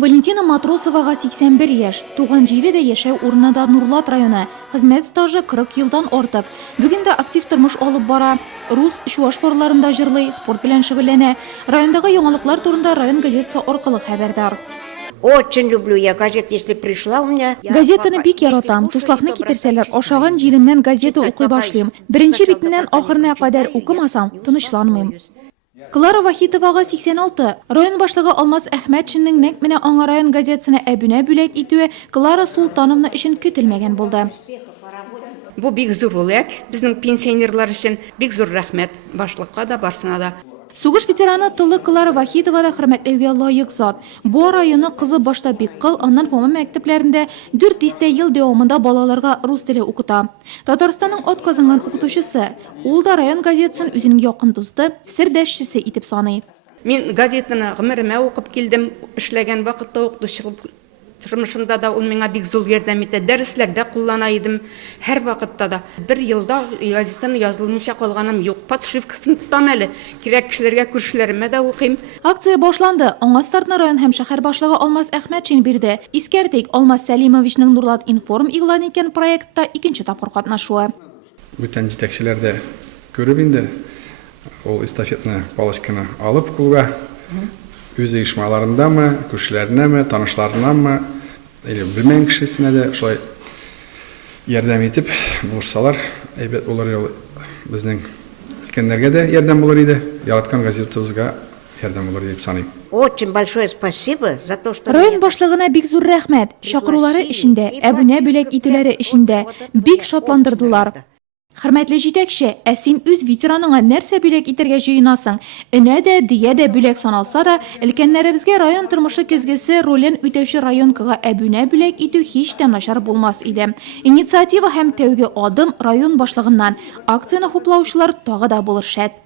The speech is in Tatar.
Валентина Матросовага 81 яш. Туған жері де яшәү урынында Нурлат районы. Хезмәт стажы 40 елдан артык. Бүген дә актив тормыш алып бара. Рус, чуаш хорларында җырлый, спорт белән шөгыльләнә. Райондагы яңалыклар турында район газетасы аркылы хәбәрдар. Очень люблю я газет, если пришла у меня. Газетаны бик яратам. Туслакны китерсәләр, ашаган җиремнән газета укый башлыйм. Беренче битеннән ахырына кадәр укымасам, тынычланмыйм. Клара Вахитовага 86. Район башлыгы Алмаз Әхмәтшиннең нәкъ менә аңа район газетасына әбүнә бүләк итүе Клара Султановна өчен көтелмәгән булды. Бу бик зур улак, безнең пенсионерлар өчен бик зур рәхмәт, башлыкка да, барсына да. Сугыш ветераны Тылы Клара Вахитова да хөрмәтләүгә лаек зат. Бу районы кызы башта бик кыл, аннан ФОМа мәктәпләрендә 400 ел дәвамында балаларга рус теле укыта. Татарстанның атказанган укытучысы, ул да район газетасын үзенең якын дусты, сердәшчесе итеп саный. Мин газетаны гомеремә укып килдем, эшләгән вакытта укытучы тормышымда да ул миңа бик зур ярдәм итә. Дәресләрдә куллана идем, һәр вакытта да. Бер елда газетаны язылмыйча калганым юк. Подшивкасын тотам әле. Кирәк кешеләргә, күршеләремә дә укыйм. Акция башланды. Аңа стартны район һәм шәһәр башлыгы Алмаз Әхмәтшин бирде. Искәртик, Алмаз Сәлимовичның Нурлат информ игълан иткән проектта икенче тапкыр катнашуы. Бүтән җитәкчеләр дә күреп инде ул эстафетны палочканы алып кулга үз оешмаларындамы, күршеләренәме, танышларынамы, или белмәгән кешесенә дә шулай ярдәм итеп булышсалар, әйбәт булыр, безнең өлкәннәргә дә ярдәм булыр иде, яраткан газетабызга ярдәм булыр дип саныйм. Очень большое спасибо за то, что... Район башлыгына бик зур рәхмәт. Чакырулары эшендә, әбүнә бүләк итүләре эшендә бик шатландырдылар. Хөрмәтле җитәкче, ә син үз ветераныңа нәрсә бүләк итәргә җыенасың? Өнә дә, дия дә бүләк саналса да, өлкәннәребезгә район тормышы кезгесе ролен үтәүче районкага әбүнә бүләк итү һич тә начар булмас иде. Инициатива һәм тәүге адым район башлыгыннан. Акцияны хуплаучылар тагы да булыр шәт.